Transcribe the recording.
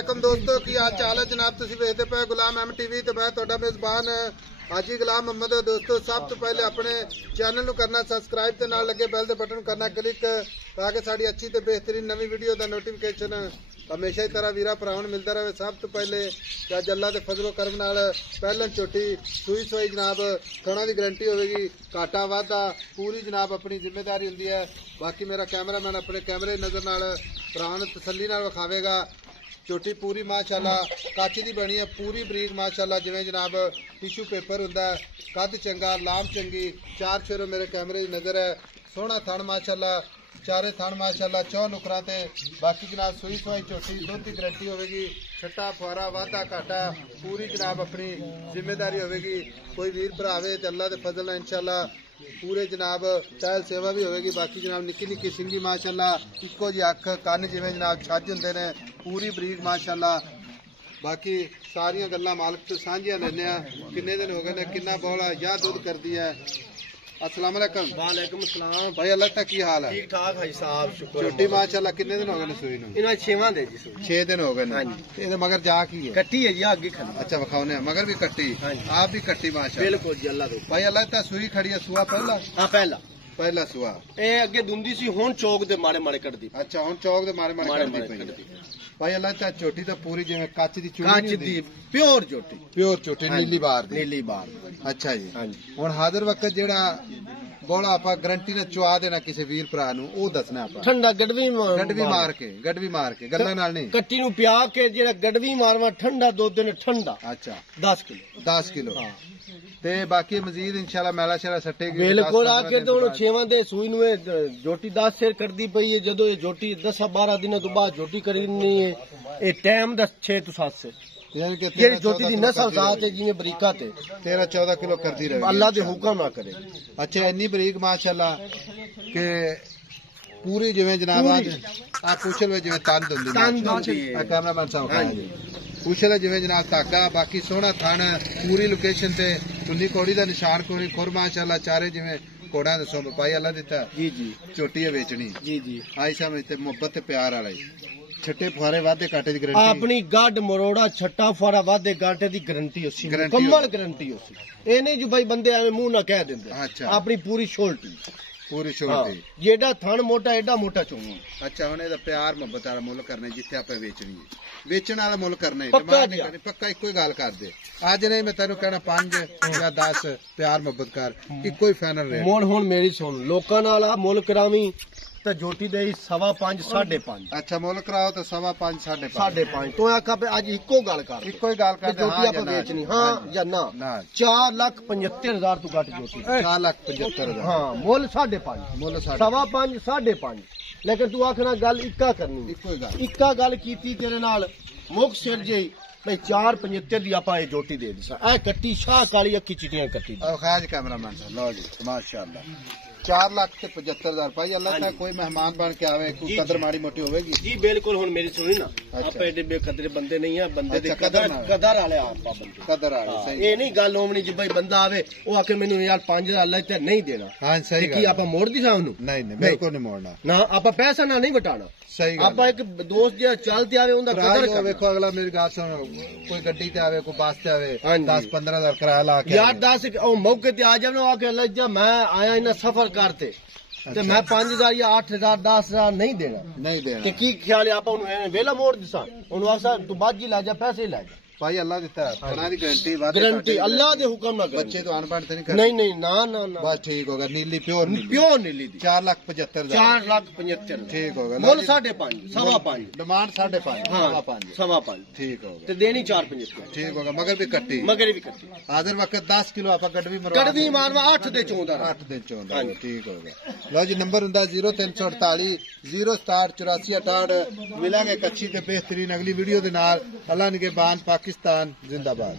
वालेकुम दोस्तों की हाल चाल है जनाब तुसीं वेखदे पे गुलाम एम टीवी ते मैं तुहाडा मेज़बान हाजी गुलाम मोहम्मद। दोस्तों सब तो पहले अपने चैनल नूं करना सबसक्राइब ते नाल लगे बैल दे बटन करना क्लिक ताकि साडी अच्छी ते बेहतरीन नवी वीडियो दा नोटिफिकेशन हमेशा ही तरह वीरा भरावां नूं मिलदा रहे। सब तो पहले अज अल्लाह दे फजलो करम नाल पहलन झोटी सूई सोई जनाब थोड़ा दी गारंटी होगी, घाटा वाधा पूरी जनाब अपनी जिम्मेदारी हुंदी है। बाकी मेरा कैमरामैन अपने कैमरे नज़र नाल भरावां नूं तसल्ली नाल विखावेगा। झोटी पूरी माशाअल्लाह कच दी बनी है, पूरी बरीक माशाअल्लाह जिवें जनाब टिशू पेपर हुंदा है। कद चंगा लाम चंगी चार शेरों मेरे कैमरे की नज़र है। सोहना थण माशाअल्लाह चारे थण माशाअल्लाह चौ नुकरां ते बाकी जनाब सूई सोई झोटी दुध की गारंटी होगी। छट्टा फुआरा वाधा घाटा पूरी जनाब अपनी जिम्मेदारी होगी। कोई वीर भरा आवे ते अल्लाह दे फजल नाल इंशाअल्लाह पूरे जनाब टहल सेवा भी होगी। बाकी जनाब निक्की निक्की सिंगी माशाअल्लाह इक्को जी अख कन्न जिवें जनाब छज हुंदे ने पूरी बरीक माशाअल्लाह। बाकी सारियां गल्लां मालक तो सांझियां लैने आ। किन्ने दिन हो गए ने किन्ना बौला या दुध करदी है। अस्सलाम वालेकुम। वालेकुम सलाम भाई अल्लाह का की हाल है? ठीक ठाक भाई साहब शुक्र। झोटी माशाअल्लाह किन्ने दिन हो गए ने सूई नूं? इन्हां 6वां दे जी सूई। 6 दिन हो गए ने। इहदे मगर जा की है? कट्टी है जी आगे खड़ी। अच्छा विखाउने मगर भी कट्टी आप भी कट्टी माशाअल्लाह। बिल्कुल जी अल्लाह दे भाई अल्लाह ता सूई खड़ी है सुआ पहला? हां पहला सुआ। ए अगे दुंदी सी हुन चौक दे मारे मारे कटदी। अच्छा हुन चौक दे मारे मारे कटदी। भाई अल्लाह ता झोटी तो पूरी जिवें कच दी चूड़ी कच दी प्योर झोटी नीली बार अच्छा जी। हुन हाजिर वक्त जेड़ा बोला आप गारंटी ने चुआ देना किसी वीर भरा नूं ओ दसना आप ठंडा गडवी मार के गल्ला नाल नहीं कट्टी नूं पिया के जेड़ा गडवी मारवा ठंडा दुध ने ठंडा। अच्छा 10 किलो ते बाकी मजीद इंशाल्लाह मैला शैला सट्टेगी बिल्कुल आके तो 6वां दे सूई नूं झोटी 10 शेर करदी पई है। जदों ये झोटी 10-12 दिनों तो बाद झोटी करनी है ये टाइम दा 6 तो 7 से जेड़ी झोटी दी नस्ल जात है जिवें बरीका ते 13-14 किलो करदी रहे अल्लाह दे हुक्म ना करे। अच्छा इन्नी बरीक माशाअल्लाह के पूरी जिवें जनाब आज आ पूछल वे जिवें तंद हुंदी है कैमरामैन साहब पूछल जिवें जनाब धागा बाकी सोहना थण पूरी लोकेशन ते कुन्नी कोड़ी दा निशान कोई खुर माशाअल्लाह चारे जिवें कोड़ा दसो भाई अल्लाह दिता जी झोटी है बेचनी जी आई समझ ते मोहब्बत ते प्यार वाला छट्टे फुआरे वादे काटे दी गारंटी अपनी गड मरोड़ा छट्टा फुआरा वादे काटे दी गारंटी होसी मुकम्मल गारंटी होसी। ए नहीं जो भाई बंदे एवें मुंह ना कह देंदे। अच्छा अपनी पूरी शोल्टी जेड़ा थण मोटा एडा मोटा चोंगी। अच्छा हुन एदा प्यार मोहब्बत वाला मुल करने जिथे आपे वेचनी है वेचण वाला मुल करना है पक्का इक्को ही गल कर दे अज नहीं मैं तेनू कहना 5 या 10 प्यार मोहब्बत कर इक्को ही फाइनल रेट मोल। हुन मेरी सुन लोकां नाल मुल करावी तो झोटी दे 5.5 5.5। अच्छा मुल कराओ तो 5.5 5.5 तो आखा पे अज इक्को ही गल कर झोटी आप बेचनी हाँ या ना 4,75,000 तो घट झोटी 4,75,000 हाँ मुल 5.5 मुल 5.5 5.5 लेकिन तू आखना गल इक्का करनी इक्का गल कीती तेरे नाल मुख सिर जे भाई 4.75 दी आपा झोटी दे दी ऐ कट्टी शाह काली अक्की चिटियां कट्टी खाज कैमरामैन लो जी माशाअल्लाह 4,75,000 भाई अल्लाह का कोई मेहमान बन के आवे कोई कदर माड़ी मोटी होगी जी बिल्कुल। हुन मेरी सुनी ना आप एडे बेकदरे बंदे नहीं है बंदे दे कदर वाले आपा बंदे कदर वाले सही ए नहीं गल होवनी जी भाई बंदा आवे ओ आके मेनू यार 5,000 अल्लाह ते नहीं देना। हां सही की आपा मोड़ दी सानू नहीं बिल्कुल नहीं मोड़ना ना आपा पैसा ना नहीं वटाना सही आपा एक दोस्त जे चलते आवे उंदा कदर कर देखो अगला मेरी गाल सुनो कोई गड्डी ते आवे कोई बस ते आवे 10-15,000 किराया ला के यार 10 ओ मौके ते आ जावे आके अल्लाह जा मैं आया इना सफर करते ते मैं 5,000 या 8,000 10,000 नहीं देना ते की ख्याल है आपा उन्हें वेला मोड़ दिसा उन्हें आसा तू बाजी ला जा पैसे ला जा भाई अल्लाह दिता है दी गारंटी अल्लाह दे हुक्म ना बच्चे तो अनपढ़ तो नहीं नहीं ना बस ठीक होगा नीली प्योर नीली दी 4,75,000 4,75,000 ठीक होगा मुल 5.5 5.5 डिमांड 5.5 5.5 ठीक होगा ते देनी 4.75 ठीक होगा मगर भी कट्टी हाजिर वक्त 10 किलो आप गडवी मारवा 8 दे 14 ठीक होगा। लो जी नंबर हुंदा 0348 067 84 68 मिलांगे एक अच्छी ते बेहतरीन अगली वीडियो दे नाल। अल्लाह निगहबान पाकिस्तान जिंदाबाद।